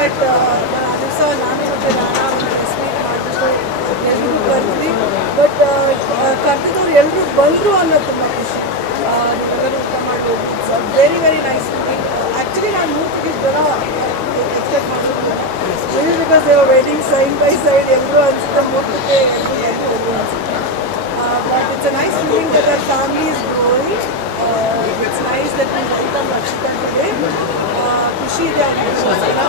that ದಿವಸ ನಾನು ಮತ್ತು ನಾನಾ ಎಸ್ಪೀಟ್ ಮಾಡಿಬಿಟ್ಟು ಎಲ್ರಿಗೂ ಕರೆದ್ವಿ. ಬಟ್ ಕರೆದಿದ್ದವ್ರು ಎಲ್ಲರೂ ಬಂದರು ಅನ್ನೋದು ತುಂಬ ಖುಷಿ. ನೀವೆಲ್ಲರೂ ಊಟ ಮಾಡಿ very very nice feeling. Actually ನಾನು 3 ಜನ ಎಕ್ಸ್ಪೆಕ್ಟ್ ಮಾಡಿದ್ರು. maybe because they were waiting side by side, ಎಲ್ಲರೂ ಅನಿಸುತ್ತೆ ಮುಟ್ಟಕ್ಕೆ ಎಲ್ಲರೂ ಅನಿಸುತ್ತೆ. But it's a nice feeling that our family is growing. It's nice that we welcome Rakshita today. ಖುಷಿ ಇದೆ ಅವ್ರಿಗೋಸ್ಕರ.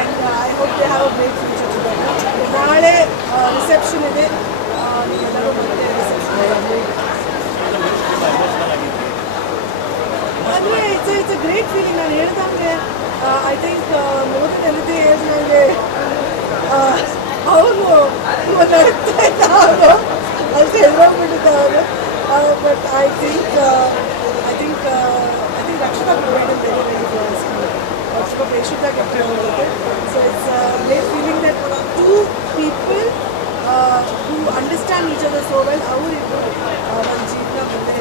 And I hope they have a great future together. ನಾಳೆ reception ಇದೆ. ನೀವೆಲ್ಲರೂ ಮತ್ತೆ ರಿಸೆಪ್ಷನ್ ಅಂದರೆ ಇಟ್ಸ್ ಅ ಗ್ರೇಟ್ ಫೀಲಿಂಗ್. ನಾನು ಹೇಳ್ದಂಗೆ I think more than anything else ನನಗೆ ಅವನು ಇವತ್ತು ನಡ್ತಾ ಇದ್ದ ಅವನು ಅಷ್ಟು ಹೆದರೋಗ್ಬಿಟ್ಟಿದ್ದ ಅವನು. But I think Rakshana provide very very good. Rakshana ಪೇಷಂಟಾಗಿ ಇಟ್ಕೊಂಡಿರುತ್ತೆ. So it's great feeling that 2 people who understand each other so well, ಅವರಿಬ್ಬರು ಒಂದು ಜೀವನ ಮುಂದೆ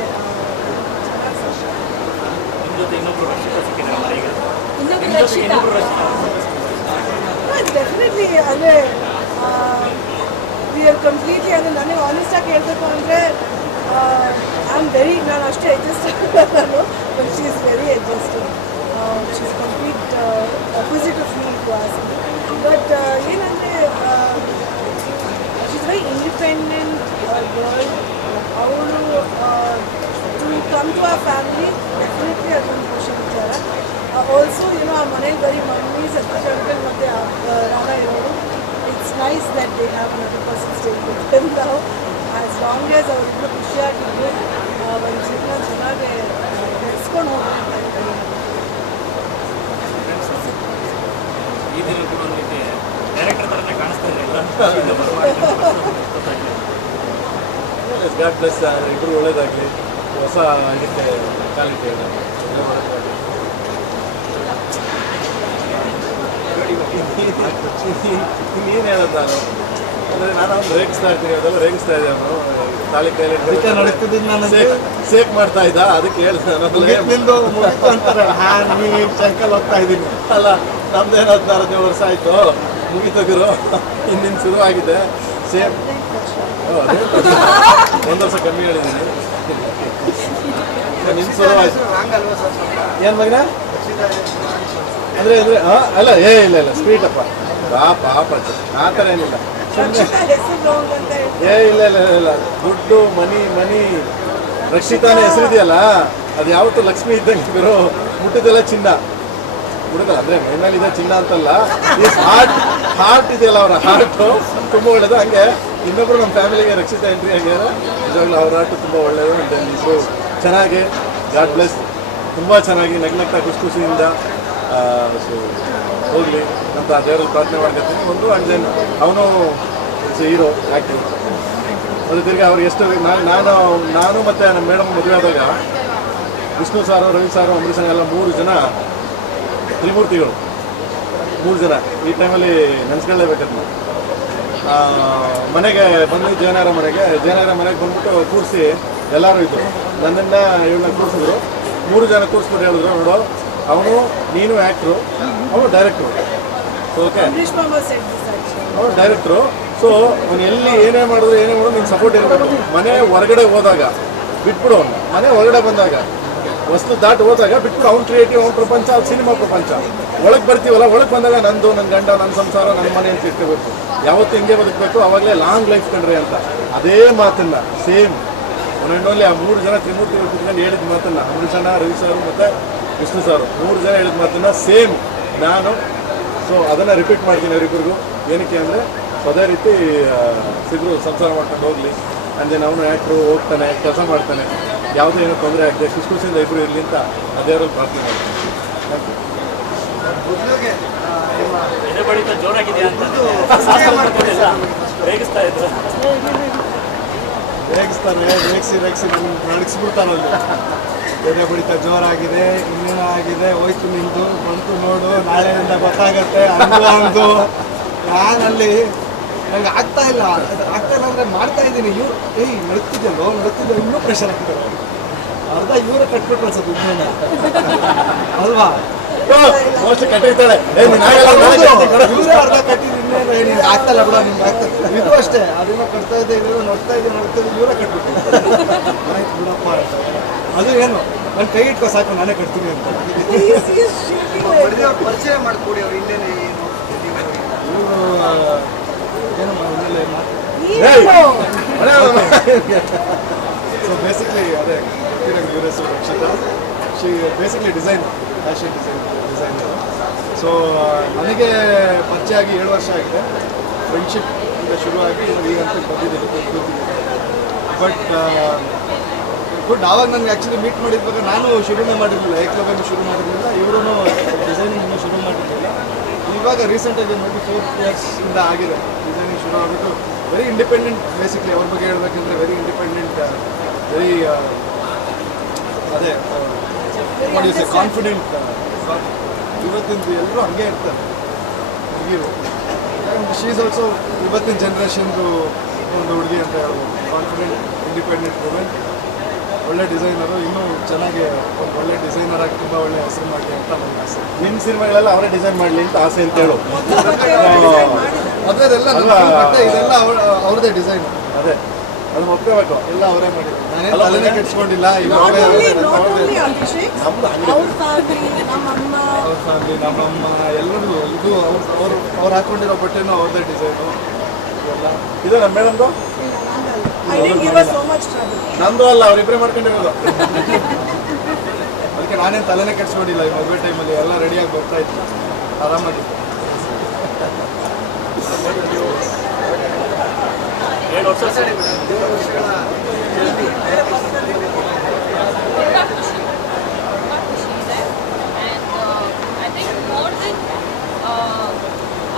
ಡೆಫಿನೆಟ್ಲಿ. ಅಂದರೆ ವಿ ಆರ್ ಕಂಪ್ಲೀಟ್ಲಿ, ಅಂದರೆ ನನಗೆ ಆನೆಸ್ಟಾಗಿ ಹೇಳ್ಬೇಕು ಅಂದರೆ ನಾನು ಅಷ್ಟೇ ಅಡ್ಜಸ್ಟ್ ನಾನು. But she is very adjusted. She is complete opposite of me to us. But ಏನಂದರೆ she is very independent girl. ಅವಳು to come to our family definitely ಅದೊಂದು ಖುಷಿ ವಿಚಾರ. ಆಲ್ಸೋ ಆ ಮನೇಲಿ ಬರೀ ಮಮ್ಮಿ ಸತ್ಯಶಂಕರ್ ಮತ್ತು ರಾಮ ಇರೋರು. It's nice that they have another person staying with them now. As long as ಅವರಿಬ್ಬರು ಖುಷಿಯಾಗಿದ್ದು ಒಂದು ಜೀವನ ಚೆನ್ನಾಗಿ ನಡೆಸ್ಕೊಂಡು ಹೋಗೋಣ ಅಂತ ಹೇಳ್ತೀನಿ. God bless. ಇಬ್ಬರು ಒಳ್ಳೇದಾಗಲಿ. ಹೊಸ ಇದಕ್ಕೆ ಕ್ವಾಲಿಟಿ ಇನ್ನೇನು ಹೇಳೋದು ನಾನು ಅಂದರೆ ನಾನು ಅವ್ನು ರೇಗಿಸ್ತಾ ಇರ್ತೀನಿ. ಅದೆಲ್ಲ ರೇಗಿಸ್ತಾ ಇದ್ದೆ. ಅವನು ತಾಳಿ ಕೈಲಿ ನಡೆಸ್ತಿದ್ದೀನಿ. ನಾನು ಸೇಫ್ ಮಾಡ್ತಾ ಇದ್ದ. ಅದಕ್ಕೆ ಹೇಳ್ದೆ ಸೈಕಲ್ ಹೋಗ್ತಾ ಇದ್ದೀನಿ. ಅಲ್ಲ ನಮ್ದೇನು 14 ವರ್ಷ ಆಯಿತು ಮುಗಿತೋಗಿರು. ಇನ್ನಿನ ಶುರುವಾಗಿದೆ ಸೇಫ್. ಒಂದು ವರ್ಷ ಕಮ್ಮಿ ಹೇಳಿದ್ದೀನಿ. ನಿನ್ನ ಶುರುವಾಯಿತು ಏನು ಮಗನ ಅಂದರೆ ಅಲ್ಲ ಇಲ್ಲ ಸ್ವೀಟಪ್ಪ ಪಾಪ ಆ ಥರ ಏನಿಲ್ಲ. ಇಲ್ಲ ದುಡ್ಡು ಮನಿ ರಕ್ಷಿತಾನ ಹೆಸರಿದೆಯಲ್ಲ ಅದು ಯಾವತ್ತೂ ಲಕ್ಷ್ಮಿ ಇದ್ದಂಗೆ ಗುರು. ಮುಟ್ಟಿದೆಲ್ಲ ಚಿನ್ನ ಹುಡುಗಲ್ಲ. ಅಂದರೆ ಮೈಮೇಲೆ ಇದೆ ಚಿನ್ನ ಅಂತಲ್ಲ. ಈ ಹಾರ್ಟ್ ಇದೆಯಲ್ಲ, ಅವರ ಹಾರ್ಟು ತುಂಬ ಒಳ್ಳೇದು. ಹಂಗೆ ಇನ್ನೊಬ್ರು ನಮ್ಮ ಫ್ಯಾಮಿಲಿಗೆ ರಕ್ಷಿತಾ ಎಂಟ್ರಿ ಆಗ್ಯಾರ. ನಿಜವಾಗ್ಲೂ ಅವ್ರ ಹಾರ್ಟು ತುಂಬ ಒಳ್ಳೆಯದು. ಇಬ್ಬರು ಚೆನ್ನಾಗಿ ಗಾಡ್ ಬ್ಲೆಸ್ ತುಂಬ ಚೆನ್ನಾಗಿ ನಗ್ನಗ್ತಾ ಖುಷಿಯಿಂದ ಹೋಗಲಿ ಅಂತ ದೇವರಲ್ಲಿ ಪ್ರಾರ್ಥನೆ ಮಾಡ್ಕೊತೀನಿ. ಒಂದು ಆ್ಯಂಡ್ ದೆನ್ ಅವನು ಹೀರೋ ಆ್ಯಕ್ಟಿವ್. ಅದು ತಿರ್ಗಿ ಅವ್ರು ಎಷ್ಟು ನಾನು ಮತ್ತು ನಮ್ಮ ಮೇಡಮ್ ಮದುವೆ ಆದಾಗ ವಿಷ್ಣು ಸಾರು, ರವಿ ಸಾರು, ಅಂಬರೀಷ್ ಎಲ್ಲ 3 ಜನ ತ್ರಿಮೂರ್ತಿಗಳು. 3 ಜನ ಈ ಟೈಮಲ್ಲಿ ನೆನೆಸ್ಕೊಳ್ಳೇಬೇಕಂತ. ಮನೆಗೆ ಬಂದು ಜಯನಗರ ಮನೆಗೆ ಬಂದ್ಬಿಟ್ಟು ಕೂರಿಸಿ ಎಲ್ಲರೂ ಇದ್ದರು. ನನ್ನನ್ನು ಇವಳನ್ನ ಕೂರಿಸಿದ್ರು. 3 ಜನ ಕೂರಿಸ್ಬಿಟ್ಟು ಹೇಳಿದ್ರು, ನೋಡು ಅವನು ನೀನು ಆ್ಯಕ್ಟ್ರು, ಅವನು ಡೈರೆಕ್ಟ್ರು. ಓಕೆ, ಅವನು ಡೈರೆಕ್ಟ್ರು. ಸೊ ಅವನು ಎಲ್ಲಿ ಏನೇ ಮಾಡಿದ್ರು ನಿನ್ನ ಸಪೋರ್ಟ್ ಇರಬೇಕು. ಮನೆ ಹೊರಗಡೆ ಹೋದಾಗ ಬಿಟ್ಬಿಡು, ಅವನು ಮನೆ ಹೊರಗಡೆ ಬಂದಾಗ ವಸ್ತು ದಾಟಿ ಹೋದಾಗ ಬಿಟ್ಬಿಡು. ಅವ್ನು ಕ್ರಿಯೇಟಿವ್, ಅವ್ನ ಪ್ರಪಂಚ, ಅದು ಸಿನಿಮಾ ಪ್ರಪಂಚ. ಒಳಗೆ ಬರ್ತೀವಲ್ಲ, ಒಳಗೆ ಬಂದಾಗ ನಂದು, ನನ್ನ ಗಂಡ, ನನ್ನ ಸಂಸಾರ, ನನ್ನ ಮನೆ ಅಂತ ಇಟ್ಕೋಬೇಕು. ಯಾವತ್ತು ಹಿಂಗೆ ಬದುಕಬೇಕು, ಅವಾಗಲೇ ಲಾಂಗ್ ಲೈಫ್ ಕಂಡ್ರಿ ಅಂತ. ಅದೇ ಮಾತನ್ನು ಸೇಮ್ ಒಂದೊಂದಲ್ಲಿ ಆ 3 ಜನ ತ್ರಿಮೂರ್ತಿಗಳು ಕುತ್ಕೊಂಡು ಹೇಳಿದ ಮಾತನ್ನು, ಅಂಬರೀಷಣ್ಣ, ರವಿ ಸಾರು ಮತ್ತು ವಿಷ್ಣು ಸಾರು 3 ಜನ ಹೇಳಿದ ಮಾತನ್ನು ಸೇಮ್ ನಾನು. ಸೊ ಅದನ್ನು ರಿಪೀಟ್ ಮಾಡ್ತೀನಿ ಅವರಿಬ್ಬರಿಗೂ. ಏನಕ್ಕೆ ಅಂದರೆ ಅದೇ ರೀತಿ ಸಿಗರು ಸಂಸಾರ ಮಾಡ್ಕೊಂಡು ಹೋಗಲಿ. ಅಂದರೆ ಅವನು ಆ್ಯಕ್ಟ್ರು ಹೋಗ್ತಾನೆ, ಕೆಲಸ ಮಾಡ್ತಾನೆ, ಯಾವುದೇ ಏನೋ ತೊಂದರೆ ಆಗದೆ ಖುಷಿಯಿಂದ ಇಬ್ಬರು ಇರಲಿ ಅಂತ ಅದೇವರಲ್ಲಿ ಪ್ರಾರ್ಥನೆ ಮಾಡ್ತೀನಿ. ರೇಗಿಸಿ ನಡಗಿಸ್ಬಿಡ್ತಾರಲ್ಲಿ. ಎದೆ ಬಡಿತ ಜೋರಾಗಿದೆ, ಇನ್ನೇನೋ ಆಗಿದೆ, ಹೋಯ್ತು ನಿಂದು ಬಂತು ನೋಡು, ನಾಳೆಯಿಂದ ಗೊತ್ತಾಗತ್ತೆ ಅಂದು. ನಾನಲ್ಲಿ ನಂಗೆ ಆಗ್ತಾ ಇಲ್ಲ ಅಂದರೆ ಮಾಡ್ತಾ ಇದ್ದೀನಿ. ನಡುತ್ತಿದ್ದೆಲ್ಲೋ ಇನ್ನೂ ಪ್ರೆಷರ್ ಆಗ್ತಿದ್ದಾರೆ. ಅರ್ಧ ಇವರೇ ಕಟ್ಬಿಟ್ರು ಅನ್ಸತ್ತೆ ದುಡ್ಡನ್ನ ಅಲ್ವಾ. ಮೋಸ್ಟ್ಲಿ ಕಟ್ಟಿರ್ತಾಳೆ ನೀನ್ ಆಗಲ್ಲ, ನಾನೇ ಕಟ್ತೀನಿ ಕೊಡು. ಇವರೇ ಅರ್ಧ ಕಟ್ಟಿದ್ದು ಇನ್ನೇನು ನಿಮ್ಗೆ ಆಗ್ತಲ್ಲ ಬಿಡ, ನಿಮ್ಗೆ ಆಗ್ತದೆ. ಇದು ಅಷ್ಟೇ, ಅದೇನೋ ಕಟ್ತಾ ಇದೆ, ಇದೇನೋ ನೋಡ್ತಾ ಇದೆ ಇವರೇ ಕಟ್ಬಿಟ್ಟು ಆಯ್ತು ಬಿಡಪ್ಪ ಅಂತ. ಅದು ಏನು ನನ್ನ ಕೈ ಇಟ್ಕೋ ಸಾಕು, ನಾನೇ ಕಟ್ತೀನಿ ಅಂತ. ಪರಿಚಯ ಮಾಡಿಕೊಡಿ, ಅವ್ರು ಹಿಂದೆನೆ ಏನು ಇವರು ಏನು ಮನೇಲಿ ಸೊ ಬೇಸಿಕ್ಲಿ ಅದೇ ಇವರ ಹೆಸರು Rakshita. She basically designer, fashion designer. So ನನಗೆ ಪರಿಚಯ ಆಗಿ 7 ವರ್ಷ ಆಗಿದೆ. ಫ್ರೆಂಡ್ಶಿಪ್ ಈಗ ಶುರುವಾಗಿ ಈಗಂತೂ ಬಂದಿದ್ದೀನಿ. But good. ಆವಾಗ ನನಗೆ ಆ್ಯಕ್ಚುಲಿ ಮೀಟ್ ಮಾಡಿದ್ವಾಗ ನಾನು ಶುರುನೇ ಮಾಡಿರಲಿಲ್ಲ, ಏಕ್ಲವ್ಯನೂ ಶುರು ಮಾಡಿರಲಿಲ್ಲ, ಇವರು ಡಿಸೈನಿಂಗ್ ಶುರು ಮಾಡಿರಲಿಲ್ಲ. ಇವಾಗ ರೀಸೆಂಟಾಗಿ ನೋಡಿ 4 ಇಯರ್ಸಿಂದ ಆಗಿದೆ ಡಿಸೈನಿಂಗ್ ಶುರು ಆಗಿಬಿಟ್ಟು. Very independent basically. ಅವ್ರ ಬಗ್ಗೆ ಹೇಳ್ಬೇಕಂದ್ರೆ ವೆರಿ ಇಂಡಿಪೆಂಡೆಂಟ್, ವೆರಿ ಅದೇ ಕಾನ್ಫಿಡೆಂಟ್. ಇವತ್ತಿಂದು ಎಲ್ಲರೂ ಹಂಗೆ ಇರ್ತಾರೆ ಹುಡುಗಿರು. ಶಿ ಈಸ್ ಆಲ್ಸೋ ಇವತ್ತಿನ ಜನ್ರೇಷನ್ದು ಒಂದು ಹುಡುಗಿ ಅಂತ ಹೇಳ್ಬೋದು. ಕಾನ್ಫಿಡೆಂಟ್, ಇಂಡಿಪೆಂಡೆಂಟ್ ವುಮೆನ್, ಒಳ್ಳೆ ಡಿಸೈನರು. ಇನ್ನೂ ಚೆನ್ನಾಗಿ ಒಂದು ಒಳ್ಳೆ ಡಿಸೈನರ್ ಆಗಿ ತುಂಬ ಒಳ್ಳೆ ಹೆಸರು ಮಾಡಲಿ ಅಂತ ನನ್ನ ಆಸೆ. ನಿನ್ನ ಸಿನಿಮಾಗಳೆಲ್ಲ ಅವರೇ ಡಿಸೈನ್ ಮಾಡಲಿ ಅಂತ ಆಸೆ ಅಂತ ಹೇಳು. ಅದೆಲ್ಲ ಮತ್ತೆ ಇದೆಲ್ಲ ಅವ್ರದ್ದೇ ಡಿಸೈನ್. ಅದೇ ಅದು ಒಪ್ಕೋಬೇಕು. ಎಲ್ಲ ಅವರೇ ಮಾಡಿದ್ರು. ನಾನೇನು ತಲೆನೇ ಕೆಡ್ಸ್ಕೊಂಡಿಲ್ಲ. Not only Abhishek, our family, ನಮ್ಮಮ್ಮ, ಅವ್ರ ಫ್ಯಾಮಿಲಿ, ನಮ್ಮಮ್ಮ ಎಲ್ಲರೂ ಇದು ಅವ್ರು ಹಾಕೊಂಡಿರೋ ಬಟ್ಟೆನೂ ಅವ್ರದ್ದೇ ಡಿಸೈನು ಎಲ್ಲ. ಇದು ನಮ್ಮ ಮೇಡಮ್ದು, I didn't give her so much trouble. ನಂದು ಅಲ್ಲ, ಅವರಿಬ್ಬರೇ ಮಾಡ್ಕೊಂಡಿರೋದು. ಅದಕ್ಕೆ ನಾನೇನು ತಲೆನೇ ಕೆಡ್ಸ್ಕೊಂಡಿಲ್ಲ. ಈ ಮದುವೆ ಟೈಮಲ್ಲಿ ಎಲ್ಲ ರೆಡಿಯಾಗಿ ಬರ್ತಾ ಇತ್ತು ಆರಾಮಾಗಿ.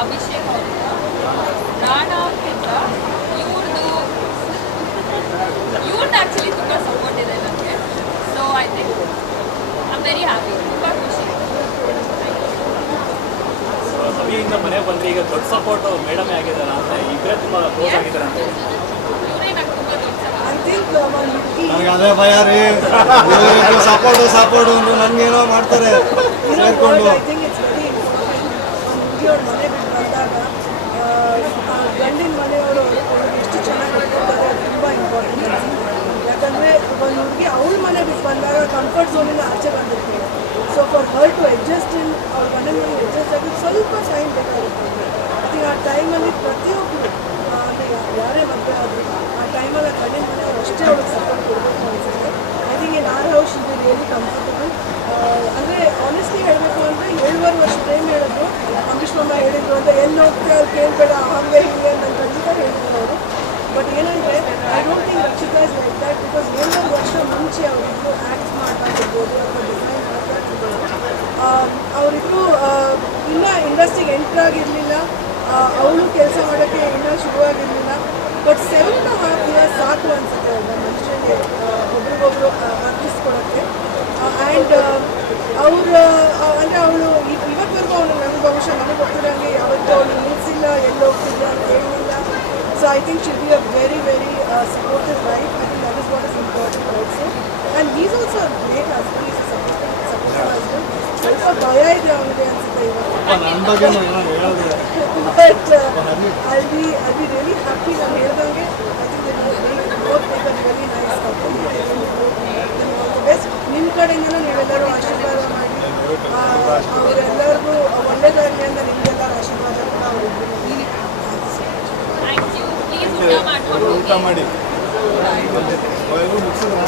ಅಭಿಷೇಕ್ ರಾಣಾಕ್ಕಿಂತ ಇವ್ರದ್ದು ಆ್ಯಕ್ಚುಲಿ ತುಂಬ ಸಪೋರ್ಟ್ ಇದೆ ನನಗೆ. So I think I am very happy, ತುಂಬ ಖುಷಿ. ಸಭೆಯಿಂದ ಮನೆಗೆ ಬಂದರೆ ಈಗ ದೊಡ್ಡ ಸಪೋರ್ಟು ಮೇಡಮೇ ಆಗಿದ್ದಾರೆ ಅಂತ, ಇಬ್ಬರೇ ತುಂಬ ಕ್ಲೋಸ್ ಆಗಿದ್ದಾರೆ ಅಂತ. ಇವರೇ ನಂಗೆ ತುಂಬ ದೊಡ್ಡ I think ನನಗೆ ಅದೇ ಭಯ ರೀ. ಸಪೋರ್ಟು ಅಂದ್ರು ನನಗೇನೋ ಮಾಡ್ತಾರೆ ಸೇರ್ಕೊಂಡು. I think it's very important. ಹುಡುಗಿಯವ್ರ ಮನೆ ಬಿಟ್ಟು ಬಂದಾಗ ಗಂಡಿನ ಮನೆಯವರು ಎಷ್ಟು ಚೆನ್ನಾಗಿ ಇಟ್ಕೊಳ್ತಾರೆ, ಅದು ತುಂಬ ಇಂಪಾರ್ಟೆಂಟ್. ಯಾಕಂದರೆ ಒಂದು ಹುಡುಗಿ ಅವಳ ಮನೆ ಬಿಟ್ಟು ಬಂದಾಗ ಕಂಫರ್ಟ್ ಝೋನಿಂದ ಆಚೆ ಬಂದಿರ್ತೀವಿ. So for her to adjust in ಅವ್ರ ಮನೆ ಮೇಲೆ ಅಡ್ಜಸ್ಟ್ ಆಗಿ ಸ್ವಲ್ಪ ಟೈಮ್ ಬೇಕಾಗುತ್ತೆ. ಐ ಥಿಂಕ್ ಆ ಟೈಮಲ್ಲಿ ಪ್ರತಿಯೊಬ್ಬರು ಅಂದರೆ ಯಾರೇ ಮದುವೆ ಆದರೂ ಆ ಟೈಮಲ್ಲಿ ಗಂಡಿನ ಮನೆಯವರು ಅಷ್ಟೇ ಅವ್ರಿಗೆ ಸಪೋರ್ಟ್ ಕೊಡಬೇಕು ಅನಿಸುತ್ತೆ. I think in our house she will really comfortable. ಅಂದರೆ ಆನೆಸ್ಟ್ಲಿ ಹೇಳಬೇಕು ಅಂದರೆ 7.5 ವರ್ಷ ಟೈಮ್ ಹೇಳಿದ್ರು. ಅಂಬರೀಷ್ ಮಾಮ ಹೇಳಿದ್ರು ಅಂತ ಎಲ್ಲಿ ಹೋಗ್ತೀವಿ ಅವ್ರು ಕೇಳಬೇಡ, ಹಾಗೆ ಹೀಗೆ ನಾನು ಖಂಡಿತ ಹೇಳಿದ್ರು ಅವರು. ಬಟ್ ಏನಂದರೆ I don't think Rakshita is like that. Because 7 ವರ್ಷ ಮುಂಚೆ ಅವರಿಬ್ಬರು ಆ್ಯಕ್ಟ್ ಮಾಡ್ತಾಯಿರ್ಬೋದು ಅಥವಾ ಡಿಸೈನ್ ಮಾಡ್ತಾಯಿರ್ಬೋದು. ಅವರಿಬ್ಬರು ಇನ್ನೂ ಇಂಡಸ್ಟ್ರಿಗೆ ಎಂಟ್ರಾಗಿರಲಿಲ್ಲ, ಅವಳು ಕೆಲಸ ಮಾಡೋಕ್ಕೆ ಇನ್ನೂ ಶುರುವಾಗಿರಲಿಲ್ಲ. ಬಟ್ 7.5 years ಸಾಕು ಅನಿಸುತ್ತೆ ಒಬ್ಬ ಮನುಷ್ಯನಿಗೆ ಒಬ್ರಿಗೊಬ್ರು ಅರ್ಪಿಸ್ಕೊಡೋಕ್ಕೆ. ಆ್ಯಂಡ್ ಅವರು ಅಂದರೆ ಅವಳು ಇವತ್ತವರೆಗೂ ಅವನು ನನಗೆ ಬಹುಶಃ ನನಗೆ ಗೊತ್ತಿರೋಂಗೆ ಯಾವತ್ತೂ ಅವಳು ನಿಲ್ಲಿಸಿಲ್ಲ, ಎಲ್ಲಿ ಹೋಗ್ತಿಲ್ಲ ಅಂತ ಹೇಳಿಲ್ಲ. So I think she'll be a very very supportive wife. I think that is what is important also. And is also a great husband. Is supportive husband. ಸ್ವಲ್ಪ ಭಯ ಇದೆ ಅವನಿಗೆ ಅನಿಸುತ್ತೆ ಇವತ್ತು. ನನ್ನ ಬಗ್ಗೆ ಏನೋ ಹೇಳಿದೆ. But I'll be really happy. ನಾನು ಹೇಳ್ದಂಗೆ I think both make a very nice couple. Best. ನಿಮ್ಮ ಕಡೆಯಿಂದಲೂ ನೀವೆಲ್ಲರೂ ಆಶೀರ್ವಾದ ಮಾಡಿ ಅವರೆಲ್ಲರಿಗೂ ಒಳ್ಳೆಯದಾಗಲಿ ಅಂತ ನಿಮಗೆಲ್ಲರೂ ಆಶೀರ್ವಾದ ಕೂಡ ಅವರಿಬ್ಬರು. Thank you. ಪ್ಲೀಸ್ ಊಟ ಮಾಡ್ಕೊಂಡು ಊಟ ಮಾಡಿ ಎಲ್ಲರೂ ಮುಗಿಸಿದ್ರೆ